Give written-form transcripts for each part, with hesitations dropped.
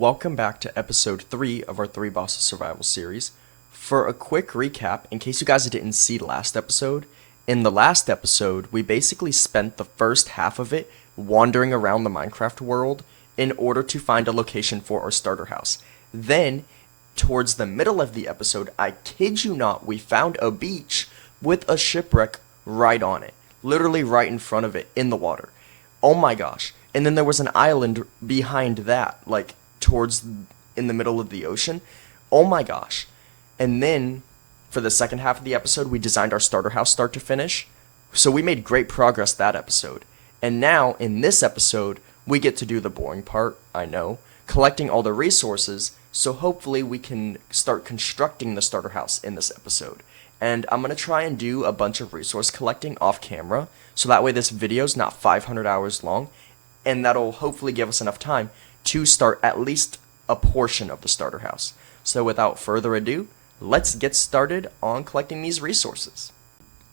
Welcome back to episode 3 of our 3 Bosses Survival series. For a quick recap, in case you guys didn't see last episode, in the last episode, we basically spent the first half of it wandering around the Minecraft world in order to find a location for our starter house. Then, towards the middle of the episode, I kid you not, we found a beach with a shipwreck right on it. Literally right in front of it, in the water. Oh my gosh. And then there was an island behind that, like, in the middle of the ocean. Oh my gosh. And then for the second half of the episode, we designed our starter house start to finish. So we made great progress that episode. And now in this episode, we get to do the boring part, I know, collecting all the resources, so hopefully we can start constructing the starter house in this episode. And I'm going to try and do a bunch of resource collecting off camera, so that way this video's not 500 hours long, and that'll hopefully give us enough time to start at least a portion of the starter house. So without further ado, let's get started on collecting these resources.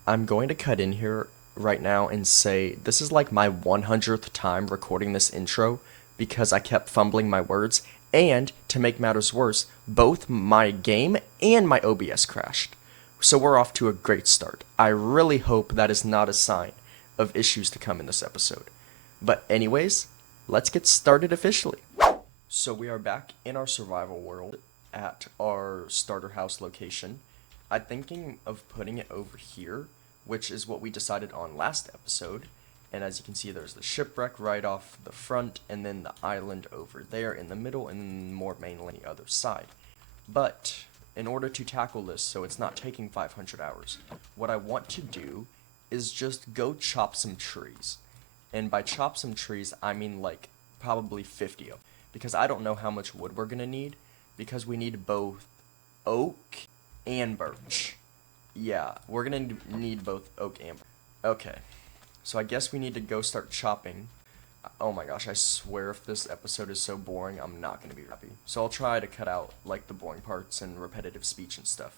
I'm going to cut in here right now and say this is like my 100th time recording this intro because I kept fumbling my words, and to make matters worse, both my game and my OBS crashed. So we're off to a great start. I really hope that is not a sign of issues to come in this episode. But anyways, let's get started officially. So we are back in our survival world at our starter house location. I'm thinking of putting it over here, which is what we decided on last episode. And as you can see, there's the shipwreck right off the front, and then the island over there in the middle, and then more mainly on the other side. But in order to tackle this so it's not taking 500 hours, what I want to do is just go chop some trees. And by chop some trees, I mean like probably 50 of them. Because I don't know how much wood we're going to need. Because we need both oak and birch. Yeah, we're going to need both oak and birch. Okay, so I guess we need to go start chopping. Oh my gosh, I swear if this episode is so boring, I'm not going to be happy. So I'll try to cut out like the boring parts and repetitive speech and stuff.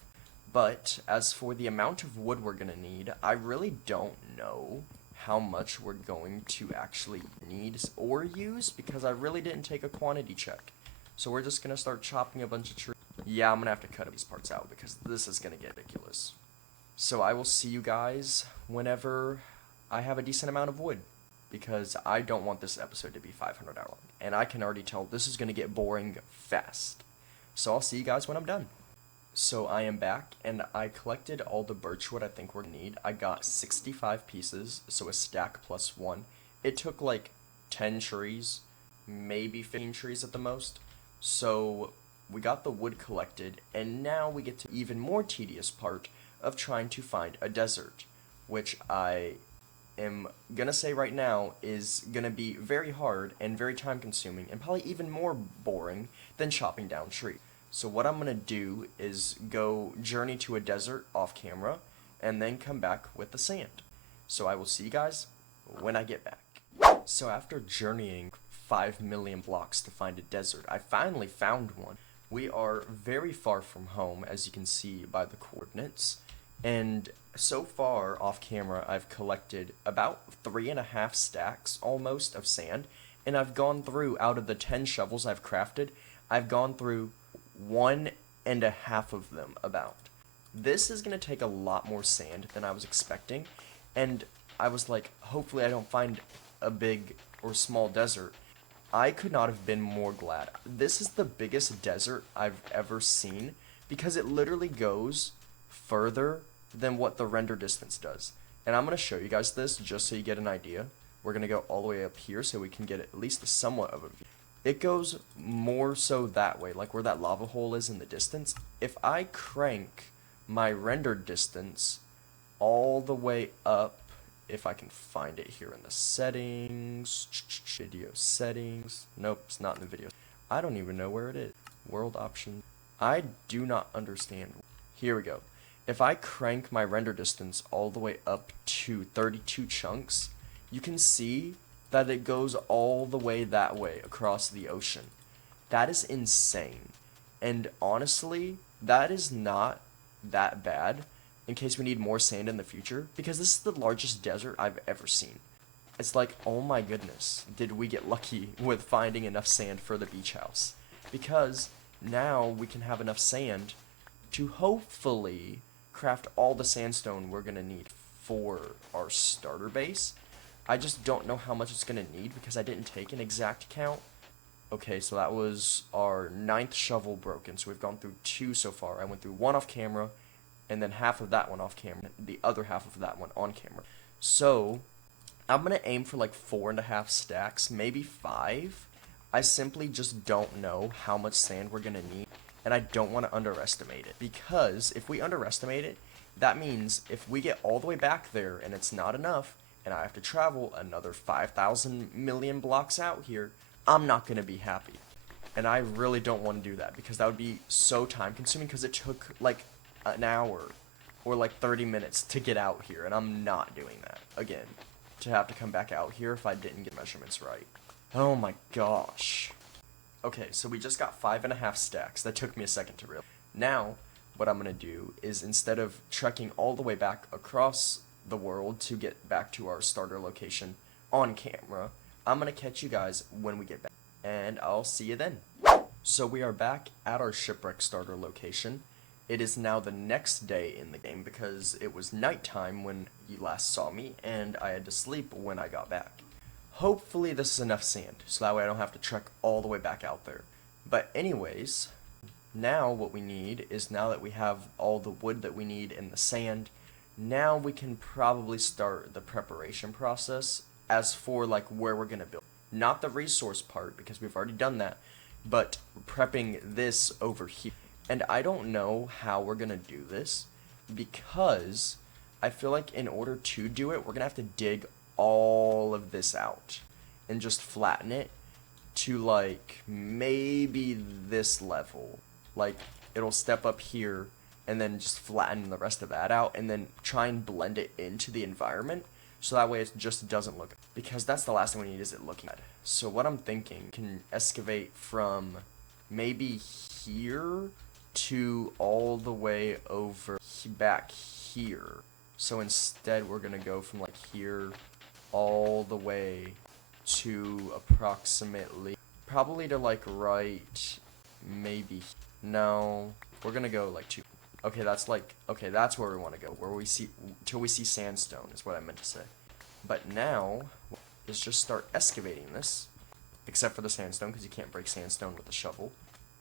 But as for the amount of wood we're going to need, I really don't know how much we're going to actually need or use because I really didn't take a quantity check. So we're just going to start chopping a bunch of trees. Yeah, I'm going to have to cut these parts out because this is going to get ridiculous. So I will see you guys whenever I have a decent amount of wood because I don't want this episode to be 500 hours long. And I can already tell this is going to get boring fast. So I'll see you guys when I'm done. So I am back, and I collected all the birchwood I think we're gonna need. I got 65 pieces, so a stack plus 1. It took like 10 trees, maybe 15 trees at the most. So we got the wood collected, and now we get to the even more tedious part of trying to find a desert, which I am gonna say right now is gonna be very hard and very time consuming, and probably even more boring than chopping down trees. So what I'm going to do is go journey to a desert off camera and then come back with the sand. So I will see you guys when I get back. So after journeying 5 million blocks to find a desert, I finally found one. We are very far from home, as you can see by the coordinates. And so far off camera, I've collected about 3.5 stacks almost of sand. And I've gone through, out of the 10 shovels I've crafted, I've gone through 1.5 of them about. This is going to take a lot more sand than I was expecting, and I was like, hopefully I don't find a big or small desert. I could not have been more glad. This is the biggest desert I've ever seen because it literally goes further than what the render distance does. And I'm going to show you guys this just so you get an idea. We're going to go all the way up here so we can get at least somewhat of a view. It goes more so that way, like where that lava hole is in the distance. If I crank my render distance all the way up, if I can find it here in the settings, video settings, nope, it's not in the video. I don't even know where it is. World option. I do not understand. Here we go. If I crank my render distance all the way up to 32 chunks, you can see that it goes all the way that way across the ocean. That is insane. And honestly, that is not that bad in case we need more sand in the future, because this is the largest desert I've ever seen. It's like, oh my goodness, did we get lucky with finding enough sand for the beach house? because now we can have enough sand to hopefully craft all the sandstone we're gonna need for our starter base. I just don't know how much it's gonna need because I didn't take an exact count. Okay, so that was our 9th shovel broken, so we've gone through 2 so far. I went through 1 off camera, and then half of that one off camera, the other half of that one on camera. So, I'm gonna aim for like 4.5 stacks, maybe 5. I simply just don't know how much sand we're gonna need, and I don't want to underestimate it. Because if we underestimate it, that means if we get all the way back there and it's not enough, and I have to travel another 5,000 million blocks out here, I'm not gonna be happy. And I really don't want to do that because that would be so time consuming because it took like an hour or like 30 minutes to get out here, and I'm not doing that again. To have to come back out here if I didn't get measurements right. Oh my gosh. Okay, so we just got 5.5 stacks. That took me a second to realize. Now, what I'm gonna do is instead of trekking all the way back across the world to get back to our starter location on camera, I'm gonna catch you guys when we get back, and I'll see you then. So we are back at our shipwreck starter location. It is now the next day in the game because it was nighttime when you last saw me, and I had to sleep when I got back. Hopefully this is enough sand, so that way I don't have to trek all the way back out there. But anyways, now what we need is, now that we have all the wood that we need and the sand, now we can probably start the preparation process as for like where we're gonna build. Not the resource part because we've already done that, but prepping this over here. And I don't know how we're gonna do this because I feel like in order to do it, we're gonna have to dig all of this out and just flatten it to like maybe this level. Like it'll step up here and then just flatten the rest of that out and then try and blend it into the environment so that way it just doesn't look, because that's the last thing we need, is it looking bad. So what I'm thinking, can excavate from maybe here to all the way over back here. So instead we're gonna go from like here all the way to approximately, probably to like right, maybe, no, we're gonna go like two. Okay, that's like, okay, that's where we want to go, where we see, till we see sandstone is what I meant to say. But now is just start excavating this, except for the sandstone because you can't break sandstone with a shovel.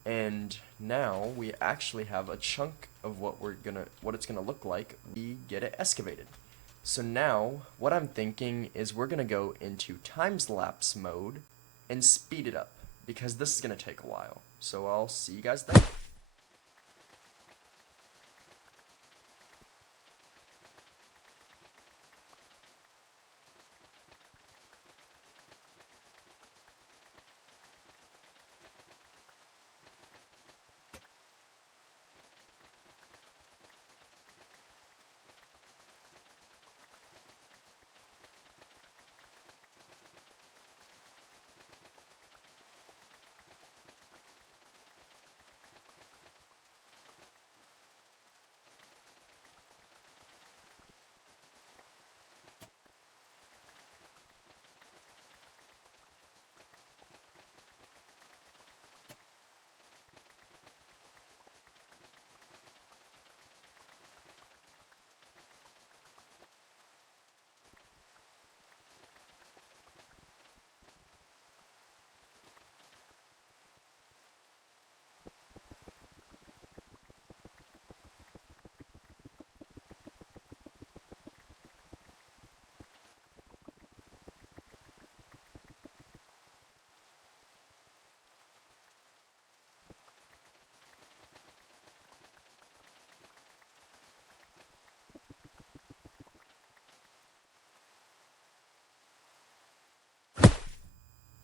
And now we actually have a chunk of what it's gonna look like. We get it excavated. So now what I'm thinking is we're gonna go into time-lapse mode and speed it up because this is gonna take a while. So I'll see you guys then.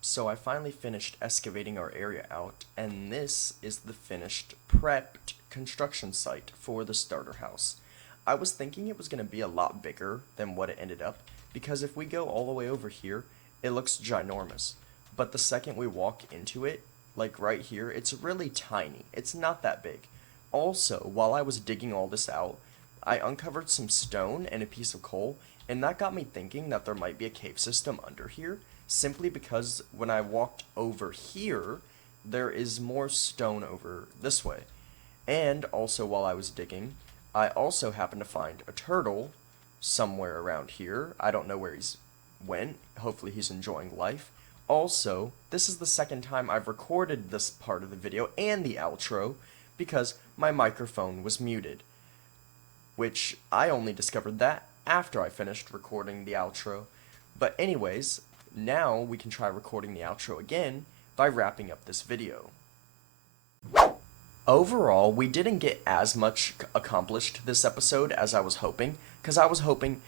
So I finally finished excavating our area out, and this is the finished, prepped construction site for the starter house. I was thinking it was going to be a lot bigger than what it ended up, because if we go all the way over here, it looks ginormous. But the second we walk into it, like right here, it's really tiny. It's not that big. Also, while I was digging all this out, I uncovered some stone and a piece of coal, and that got me thinking that there might be a cave system under here, simply because when I walked over here, there is more stone over this way. And also, while I was digging, I also happened to find a turtle somewhere around here. I don't know where he's went. Hopefully he's enjoying life. Also, this is the second time I've recorded this part of the video and the outro because my microphone was muted, which I only discovered that after I finished recording the outro. But anyways, now we can try recording the outro again by wrapping up this video. Overall, we didn't get as much accomplished this episode as I was hoping, because I was hoping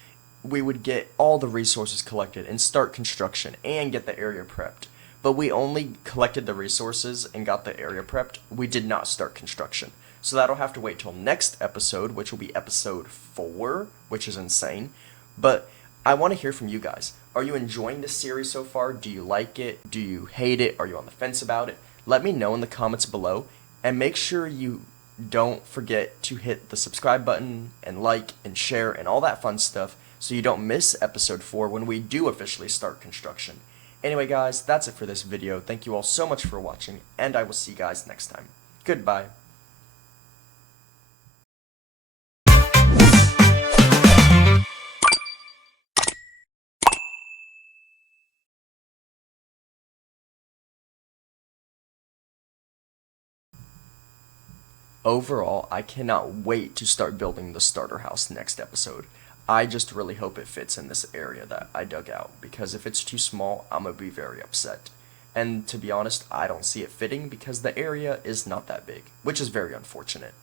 we would get all the resources collected and start construction and get the area prepped. But we only collected the resources and got the area prepped. We did not start construction. So that'll have to wait till next episode, which will be episode 4, which is insane. But I want to hear from you guys. Are you enjoying this series so far? Do you like it? Do you hate it? Are you on the fence about it? Let me know in the comments below. And make sure you don't forget to hit the subscribe button and like and share and all that fun stuff so you don't miss episode 4 when we do officially start construction. Anyway guys, that's it for this video. Thank you all so much for watching, and I will see you guys next time. Goodbye. Overall, I cannot wait to start building the starter house next episode. I just really hope it fits in this area that I dug out, because if it's too small, I'm gonna be very upset. And to be honest, I don't see it fitting because the area is not that big, which is very unfortunate.